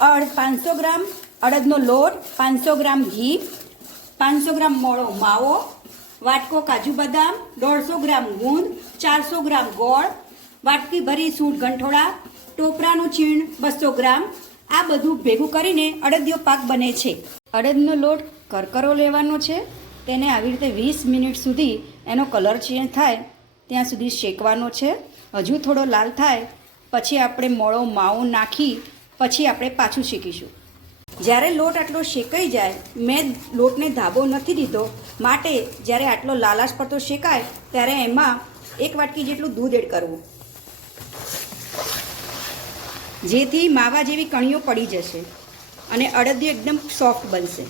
500 ગ્રામ અડદનો લોટ, 500 ગ્રામ ઘી, 500 ગ્રામ મોળો માવો, વાટકો કાજુ બદામ, 150 ગ્રામ ગુંદ, 400 ગ્રામ ગોળ, વાટકી ભરી સૂંઠ ગંઠોળા, ટોપરાનું ચીણ 200 ગ્રામ. આ બધું ભેગું કરીને અડદિયો પાક બને છે. અડદનો લોટ કરકરો લેવાનો છે. તેને આવી રીતે 20 મિનિટ સુધી એનો કલર ચેન્જ થાય ત્યાં સુધી શેકવાનો છે. હજુ થોડો લાલ થાય પછી આપણે મોળો માવો નાખી પછી આપણે પાછું શેકીશું. જ્યારે લોટ આટલો શેકાઈ જાય, મેં લોટને ધાબો નથી દીધો, માટે જ્યારે આટલો લાલાશ પડતો શેકાય ત્યારે એમાં 1 વાટકી જેટલું દૂધ એડ કરવું, જેથી માવા જેવી કણીઓ પડી જશે અને અડદિયું એકદમ સોફ્ટ બનશે.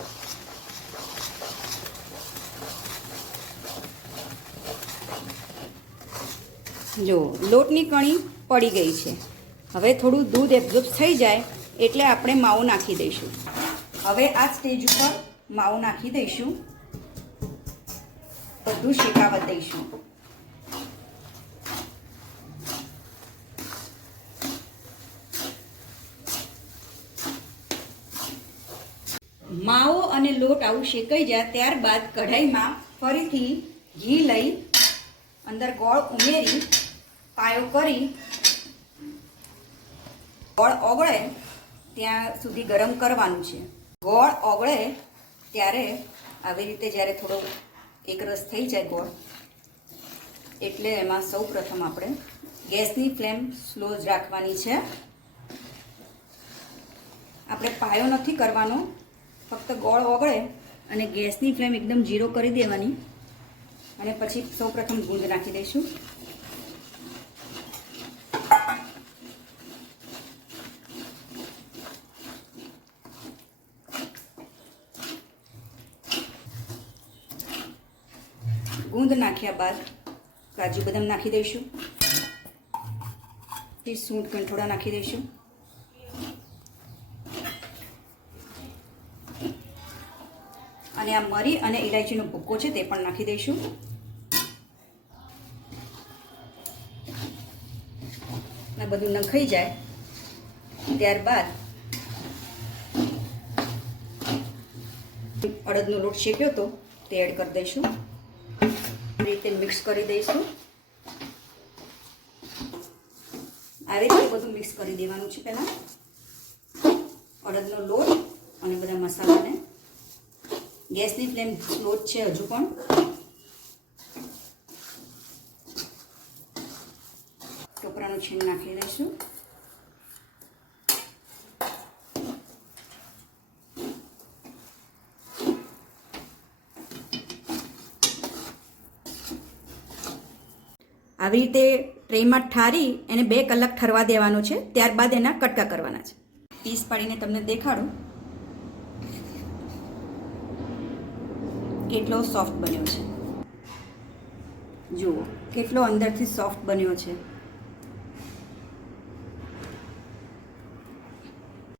જો લોટની કણી પડી ગઈ છે. હવે થોડું દૂધ એબ્ઝોર્બ થઈ જાય એટલે આપણે માવો નાખી દઈશું. હવે આ સ્ટેજ ઉપર માવો નાખી દઈશું, બધું શેકાવા દઈશું. માવો અને લોટ આવું શેકાઈ જાય ત્યારબાદ કઢાઈમાં ફરીથી ઘી લઈ અંદર ગોળ ઉમેરી પાયો કરી ગોળ ઓગળે ત્યાં સુધી ગરમ કરવાનું છે. ગોળ ઓગળે ત્યારે આવી રીતે જ્યારે થોડો એકરસ થઈ જાય ગોળ, એટલે એમાં સૌ પ્રથમ આપણે ગેસની ફ્લેમ સ્લો જ રાખવાની છે. આપણે પાયો નથી કરવાનો, ફક્ત ગોળ ઓગળે અને ગેસની ફ્લેમ એકદમ 0 કરી દેવાની અને પછી સૌ પ્રથમ ગુંદ નાખી દઈશું. ગુંદ નાખ્યા બાદ કાજુ બદામ નાખી દઈશું, સૂંઠ ગંઠોડા નાખી દઈશું, અને આ મરી અને ઇલાયચીનો ભૂક્કો છે તે પણ નાખી દઈશું. આ બધું નખાઈ જાય ત્યારબાદ અડદનો લોટ શેક્યો હતો તે એડ કરી દઈશું. રીતે મિક્સ કરી દઈશું. આવી રીતે બધું મિક્સ કરી દેવાનું છે. પહેલાં અડદનો લોટ અને બધા મસાલાને, ગેસની ફ્લેમ સ્લો છે હજુ પણ. ટોપરાનું છીણ નાખી દઈશું. આવી રીતે ટ્રેમાં ઠારી એને 2 કલાક ઠરવા દેવાનો છે. ત્યારબાદ એના કટકા કરવાના છે. પીસ પાડીને તમને દેખાડું કેટલો સોફ્ટ બન્યો છે. જુઓ કેટલો અંદરથી સોફ્ટ બન્યો છે.